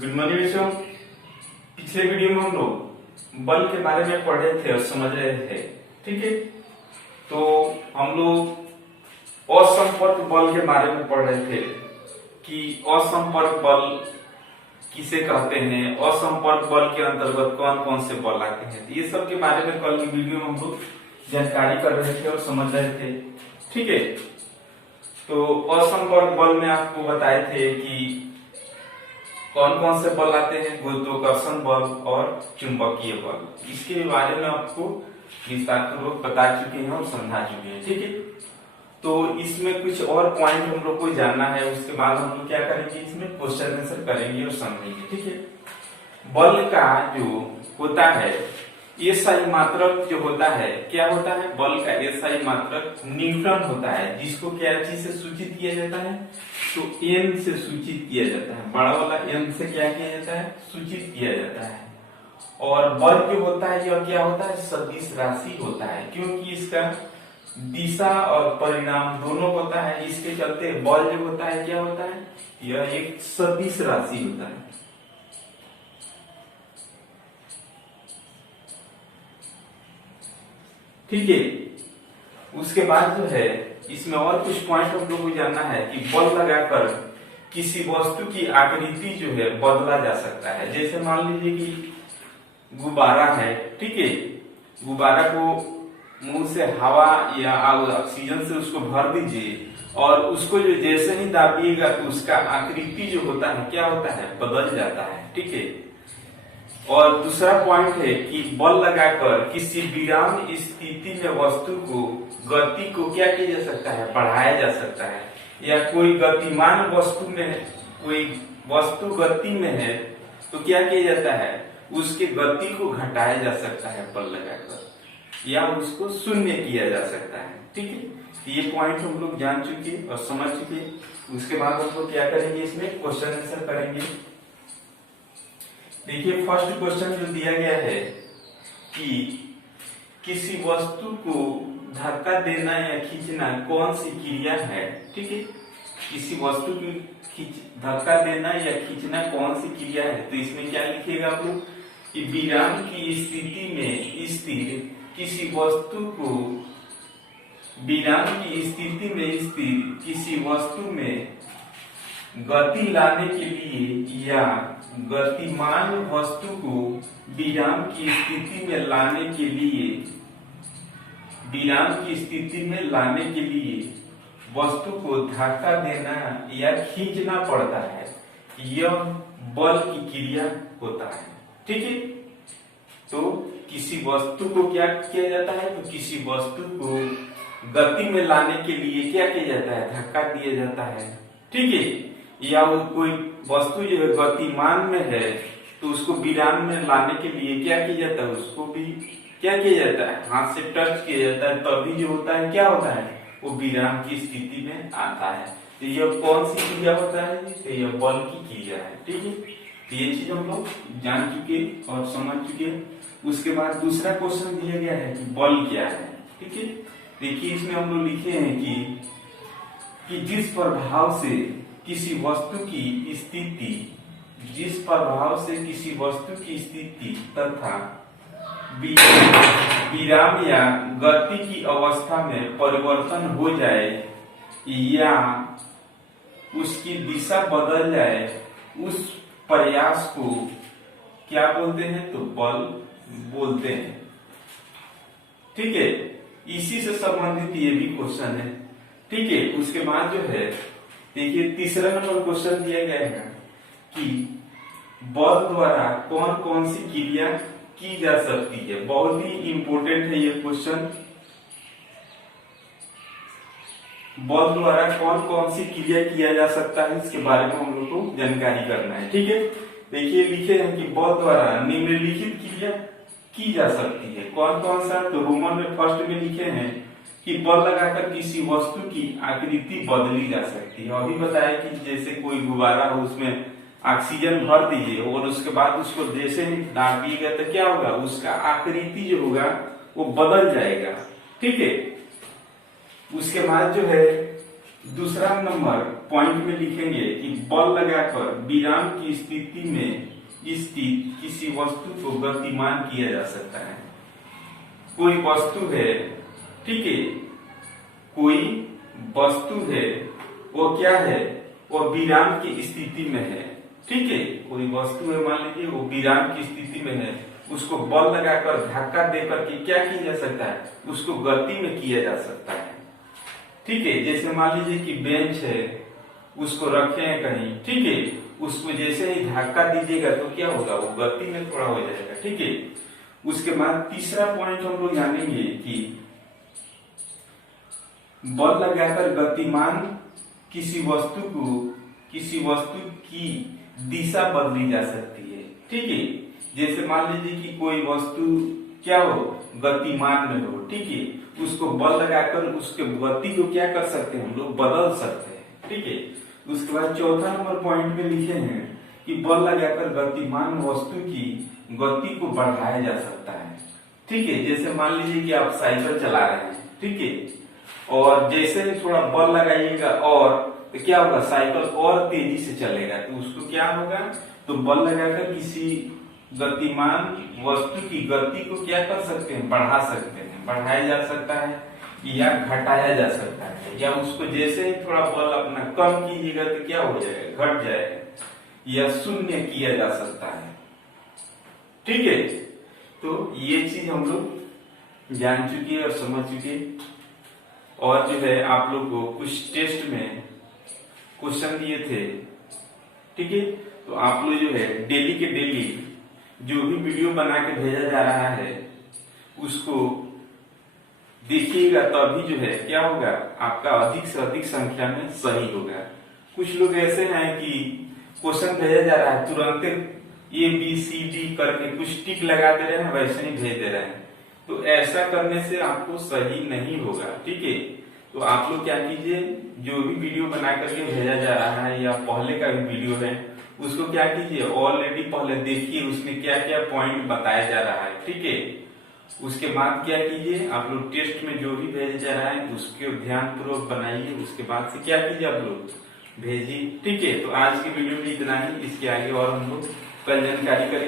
Good morning बच्चों। पिछले video में हम लोग बल के बारे में पढ़ रहे थे और समझ रहे थे। ठीक है, तो हम लोग असंपर्क बल के बारे में पढ़ रहे थे कि असंपर्क बल किसे कहते हैं, असंपर्क बल के अंतर्गत कौन कौन से बल आते हैं। तो ये सब के बारे में कल की वीडियो में हम लोग जानकारी कर रहे थे और समझ रहे थे। ठीक है, तो असंपर्क बल में आपको बताए थे कि कौन कौन से बल आते हैं, गुरुत्वाकर्षण बल और चुंबकीय बल। इसके बारे में आपको विस्तार पूर्वक बता चुके हैं और समझा चुके हैं। ठीक है, तो इसमें कुछ और पॉइंट हम लोग को जानना है। उसके बाद हम लोग क्या करेंगे, इसमें क्वेश्चन आंसर करेंगे और समझेंगे। ठीक है, बल का जो होता है एसआई मात्रक जो होता है, क्या होता है, बल का एसआई मात्रक न्यूटन होता है, जिसको क्या चीज से सूचित किया जाता है, तो एन से सूचित किया जाता है। बड़ा वाला एन से क्या किया जाता है, सूचित किया जाता है। और बल जो होता है यह क्या होता है, सदिश राशि होता है, क्योंकि इसका दिशा और परिणाम दोनों होता है। इसके चलते बल जो होता है क्या होता है, यह एक सदिश राशि होता है। ठीक है, उसके बाद जो है इसमें और कुछ पॉइंट हम लोग को जानना है कि बल लगाकर किसी वस्तु की आकृति जो है बदला जा सकता है। जैसे मान लीजिए कि गुब्बारा है। ठीक है, गुब्बारा को मुंह से हवा या ऑक्सीजन से उसको भर दीजिए और उसको जो जैसे ही दाबिएगा तो उसका आकृति जो होता है क्या होता है, बदल जाता है। ठीक है, और दूसरा पॉइंट है कि बल लगाकर किसी विराम स्थिति में वस्तु को गति को क्या किया जा सकता है, बढ़ाया जा सकता है। या कोई गतिमान वस्तु में कोई वस्तु गति में है तो क्या किया जाता है, उसके गति को घटाया जा सकता है बल लगाकर, या उसको शून्य किया जा सकता है। ठीक है, ये पॉइंट हम लोग जान चुके और समझ चुके। उसके बाद हम लोग क्या करेंगे, इसमें क्वेश्चन आंसर करेंगे। देखिए, फर्स्ट क्वेश्चन जो दिया गया है कि किसी वस्तु को धक्का देना या खींचना कौन सी क्रिया है। ठीक है, किसी वस्तु की धक्का देना या खींचना कौन सी क्रिया है, तो इसमें क्या लिखिएगा आप लोग कि विराम की स्थिति में स्थिर किसी वस्तु को, विराम की स्थिति में स्थिर किसी वस्तु में गति लाने के लिए या गतिमान वस्तु को विराम की स्थिति में लाने के लिए, विराम की स्थिति में लाने के लिए वस्तु को धक्का देना या खींचना पड़ता है, यह बल की क्रिया होता है। ठीक है, तो किसी वस्तु को क्या किया जाता है, तो किसी वस्तु को गति में लाने के लिए क्या किया जाता है, धक्का दिया जाता है। ठीक है, या कोई वस्तु जो है गतिमान में है तो उसको विराम में लाने के लिए क्या किया जाता है, उसको भी क्या किया जाता है, हाथ से टच किया जाता है, तभी जो होता है क्या होता है, वो विराम की स्थिति में आता है। तो यह कौन सी क्रिया होता है, तो यह बल की क्रिया है। ठीक है, तो ये चीज हम लोग जान चुके और समझ चुके। उसके बाद दूसरा क्वेश्चन दिया गया है कि बल क्या है। ठीक है, देखिए इसमें हम लोग लिखे हैं कि जिस प्रभाव से किसी वस्तु की स्थिति, जिस प्रभाव से किसी वस्तु की स्थिति तथा विराम या गति की अवस्था में परिवर्तन हो जाए या उसकी दिशा बदल जाए, उस प्रयास को क्या बोलते हैं, तो बल बोलते हैं। ठीक है, इसी से संबंधित ये भी क्वेश्चन है। ठीक है, उसके बाद जो है देखिए तीसरा नंबर क्वेश्चन दिया गया है कि बल द्वारा कौन कौन सी क्रिया की जा सकती है। बहुत ही इंपॉर्टेंट है ये क्वेश्चन। बल द्वारा कौन कौन सी क्रिया किया जा सकता है, इसके बारे में हम लोग को जानकारी करना है। ठीक है, देखिए लिखे हैं कि बल द्वारा निम्नलिखित क्रिया की जा सकती है। कौन कौन सा, तो रोमन में फर्स्ट में लिखे हैं कि बल लगाकर किसी वस्तु की आकृति बदली जा सकती है। अभी बताया कि जैसे कोई गुब्बारा हो, उसमें ऑक्सीजन भर दीजिए और उसके बाद उसको जैसे ही दाबिएगा तो क्या होगा, उसका आकृति जो होगा वो बदल जाएगा। ठीक है, उसके बाद जो है दूसरा नंबर पॉइंट में लिखेंगे कि बल लगाकर विराम की स्थिति में स्थित किसी वस्तु को गतिमान किया जा सकता है। कोई वस्तु है, ठीक है, कोई वस्तु है, वो क्या है, वो विराम की स्थिति में है, ठीक है, कोई वस्तु है, मान लीजिए वो विराम की स्थिति में है, उसको बल लगाकर धक्का देकर के क्या किया जा सकता है, उसको गति में किया जा सकता है, ठीक है। जैसे मान लीजिए कि बेंच है, उसको रखे हैं कहीं, ठीक है, उसको जैसे ही धक्का दीजिएगा तो क्या होगा, वो गति में थोड़ा हो जाएगा, ठीक है। उसके बाद तीसरा पॉइंट हम लोग जानेंगे कि बल लगाकर गतिमान किसी वस्तु की दिशा बदली जा सकती है, ठीक है। जैसे मान लीजिए कि कोई वस्तु क्या हो, गतिमान में हो, ठीक है, उसको बल लगाकर उसके गति को क्या कर सकते हैं, हम लोग बदल सकते हैं, ठीक है। उसके बाद चौथा नंबर पॉइंट में लिखे हैं कि बल लगाकर गतिमान वस्तु की गति को बढ़ाया जा सकता है, ठीक है। जैसे मान लीजिए कि आप साइकिल चला रहे हैं, ठीक है, और जैसे ही थोड़ा बल लगाइएगा और तो क्या होगा, साइकिल और तेजी से चलेगा, तो उसको क्या होगा, तो बल लगाकर किसी गतिमान वस्तु की गति को क्या कर सकते हैं, बढ़ा सकते हैं, बढ़ाया जा सकता है या घटाया जा सकता है, या उसको जैसे ही थोड़ा बल अपना कम कीजिएगा तो क्या हो जाएगा, घट जाएगा या शून्य किया जा सकता है, ठीक है। तो ये चीज हम लोग जान चुके हैं और समझ चुके हैं। और जो है आप लोग को कुछ टेस्ट में क्वेश्चन दिए थे, ठीक है, तो आप लोग जो है डेली के डेली जो भी वीडियो बना के भेजा जा रहा है उसको देखिएगा, तभी जो है क्या होगा, आपका अधिक से अधिक संख्या में सही होगा। कुछ लोग ऐसे हैं कि क्वेश्चन भेजा जा रहा है, तुरंत ABCD करके कुछ टिक लगा दे रहे हैं, वैसे ही भेज दे रहे हैं, तो ऐसा करने से आपको सही नहीं होगा, ठीक है। तो आप लोग क्या कीजिए, जो भी वीडियो बना करके भेजा जा रहा है या पहले का भी वीडियो है उसको क्या कीजिए, ऑलरेडी पहले देखिए उसमें क्या क्या पॉइंट बताया जा रहा है, ठीक है। उसके बाद क्या कीजिए, आप लोग टेस्ट में जो भी भेजा जा रहा है उसके ध्यान पूर्वक बनाइए, उसके बाद से क्या कीजिए, आप लोग भेजिए, ठीक है। तो आज की वीडियो में इतना ही, इसके आगे और हम लोग कल जानकारी करेंगे।